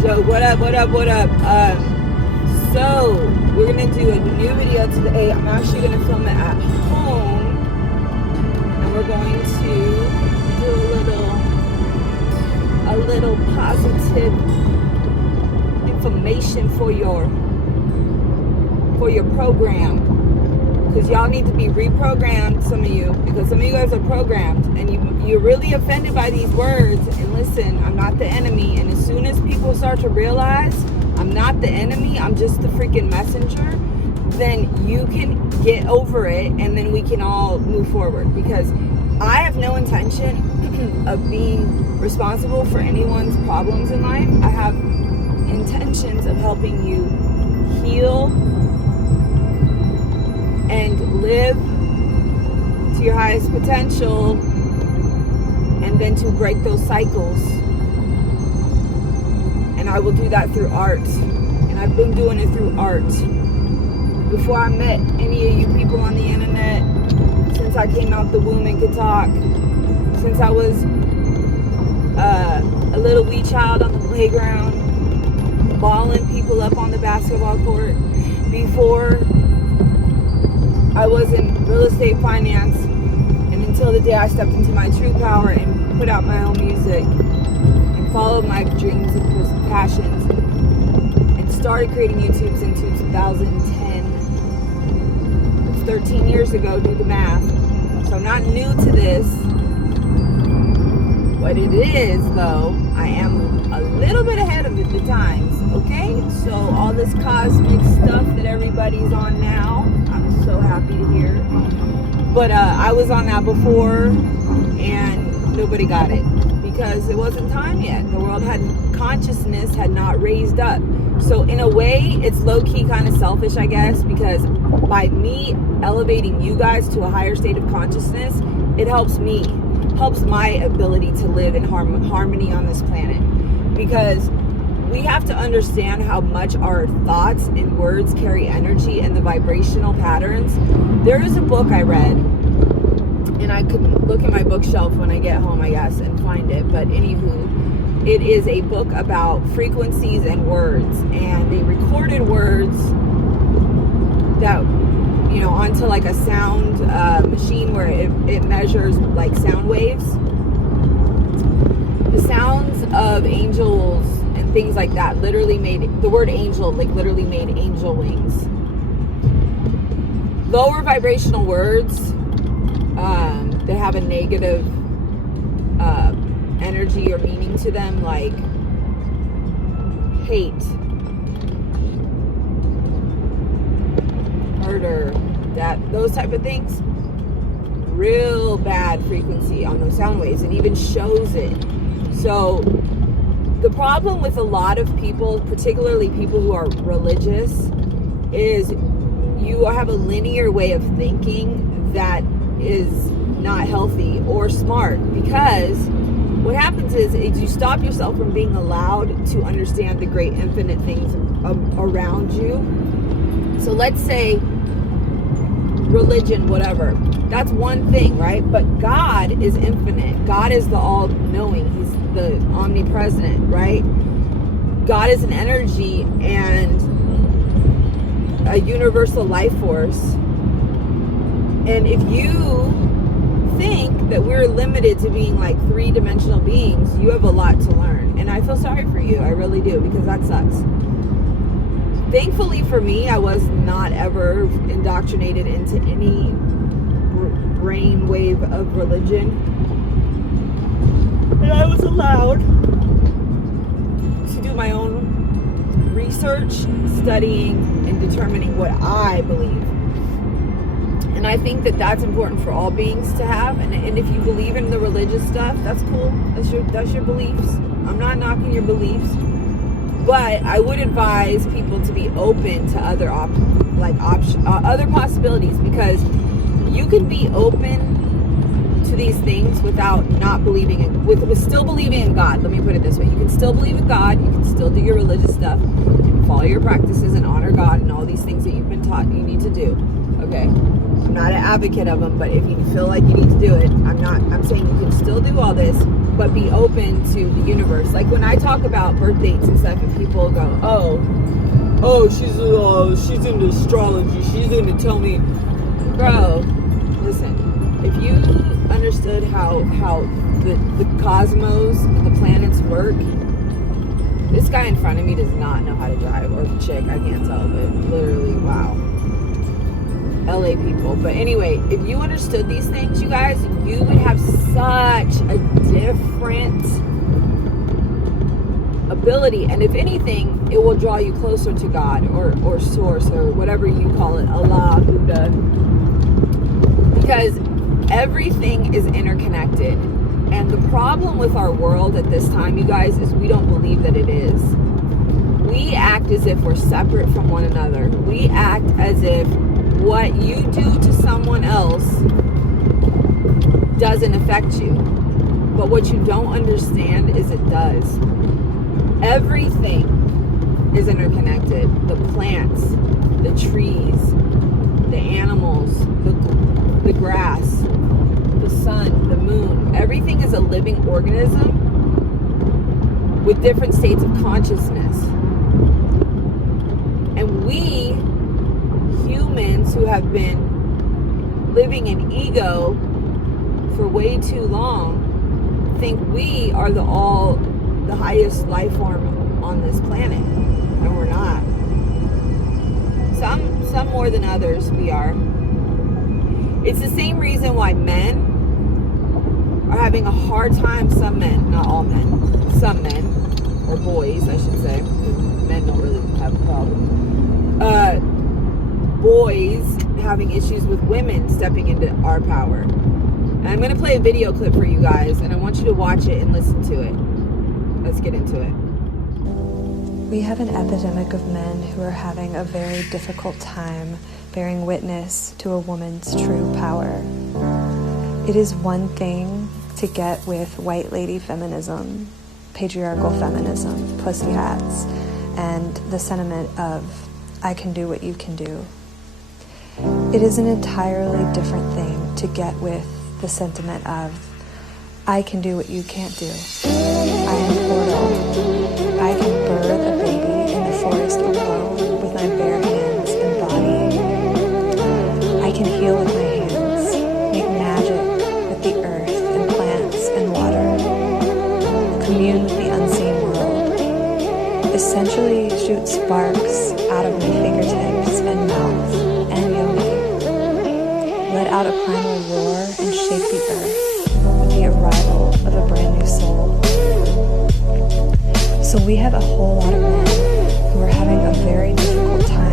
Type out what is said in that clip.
joke. What up? So we're gonna do a new video today. I'm actually gonna film it at home, and we're going to do a little positive information for your program, because y'all need to be reprogrammed, some of you, because some of you guys are programmed and you're really offended by these words. And listen, I'm not the enemy, and as soon as people start to realize I'm not the enemy, I'm just the freaking messenger, then you can get over it, and then we can all move forward, because I have no intention of being responsible for anyone's problems in life. I have intentions of helping you heal and live to your highest potential, and then to break those cycles. And I will do that through art, and I've been doing it through art before I met any of you people on the internet. Since I came out the womb and could talk, since I was a little wee child on the playground, balling people up on the basketball court, before I was in real estate finance, and until the day I stepped into my true power and put out my own music and followed my dreams and passions and started creating YouTubes in 2010. It's 13 years ago, do the math. So I'm not new to this. What it is, though, I am a little bit ahead of the times, okay? So all this cosmic stuff that everybody's on now, I'm so happy to hear. But I was on that before, and nobody got it, because it wasn't time yet. The world consciousness had not raised up. So in a way, it's low-key kind of selfish, I guess, because by me elevating you guys to a higher state of consciousness, it helps me, helps my ability to live in harmony on this planet. Because we have to understand how much our thoughts and words carry energy and the vibrational patterns. There is a book I read, and I could look at my bookshelf when I get home, I guess, and find it. But anywho, it is a book about frequencies and words, and they recorded words that, you know, onto like a sound machine where it measures like sound waves. The sounds of angels and things like that literally made, the word angel like literally made angel wings. Lower vibrational words that have a negative energy or meaning to them, like hate, murder, that, those type of things, real bad frequency on those sound waves, and even shows it. So the problem with a lot of people, particularly people who are religious, is you have a linear way of thinking that is not healthy or smart, because what happens is you stop yourself from being allowed to understand the great infinite things around you. So let's say religion, whatever, that's one thing, right? But God is infinite. God is the all-knowing. He's the omnipresent, right? God is an energy and a universal life force. And if you think that we're limited to being like three-dimensional beings, you have a lot to learn. And I feel sorry for you. I really do, because that sucks. Thankfully for me, I was not ever indoctrinated into any brainwave of religion. And I was allowed to do my own research, studying, and determining what I believe. And I think that that's important for all beings to have. And if you believe in the religious stuff, that's cool. That's your beliefs. I'm not knocking your beliefs. But I would advise people to be open to other other possibilities, because you can be open to these things without not believing in, with still believing in God. Let me put it this way: you can still believe in God, you can still do your religious stuff, and follow your practices and honor God and all these things that you've been taught you need to do. Okay, I'm not an advocate of them, but if you feel like you need to do it, I'm saying you can still do all this, but be open to the universe. Like when I talk about birth dates and stuff, and people go, oh, she's into astrology, she's going to tell me. Bro, listen, if you understood how the cosmos, the planets work, this guy in front of me does not know how to drive, or chick, I can't tell, but literally, wow. LA people. But anyway, if you understood these things, you guys, you would have such a different ability. And if anything, it will draw you closer to God or source or whatever you call it, Allah, Buddha. Because everything is interconnected. And the problem with our world at this time, you guys, is we don't believe that it is. We act as if we're separate from one another. We act as if what you do to someone else doesn't affect you. But what you don't understand is it does. Everything is interconnected. The plants, the trees, the animals, the grass, the sun, the moon. Everything is a living organism with different states of consciousness. And we humans who have been living in ego for way too long think we are the highest life form on this planet, and we're not. Some more than others we are. It's the same reason why men are having a hard time. Some men, not all men, some men, or boys I should say, because men don't really have a problem. Boys having issues with women stepping into our power. And I'm going to play a video clip for you guys, and I want you to watch it and listen to it. Let's get into it. We have an epidemic of men who are having a very difficult time bearing witness to a woman's true power. It is one thing to get with white lady feminism, patriarchal feminism, pussy hats, and the sentiment of, I can do what you can do. It is an entirely different thing to get with the sentiment of, I can do what you can't do. I am mortal. I can birth a baby in the forest alone with my bare hands and body. I can heal with my hands, make magic with the earth and plants and water, commune with the unseen world, essentially shoot sparks out of my fingertips and mouth and yoni, let out a primal roar and shake the earth with the arrival of a brand new soul. So we have a whole lot of men who are having a very difficult time